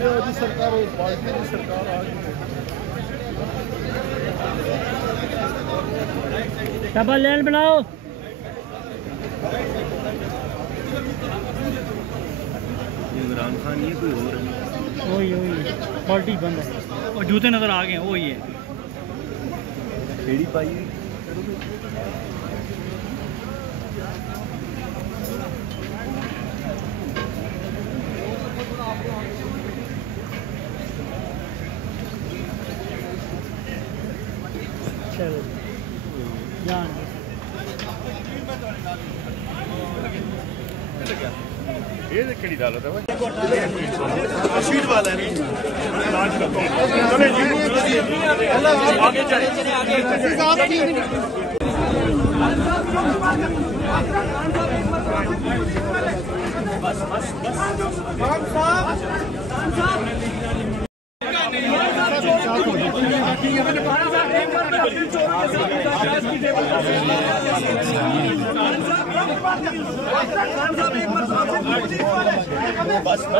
मोदी सरकार और पार्टी की सरकार आ गई। डबल लेन बनाओ। इमरान खान ये कोई और है? वही क्वालिटी बंद है और जूते नजर आ गए हैं। वही है खेड़ी पाई हुई। चलो जान ये खेड़ी डाला था शीट वाला है। आगे चले बस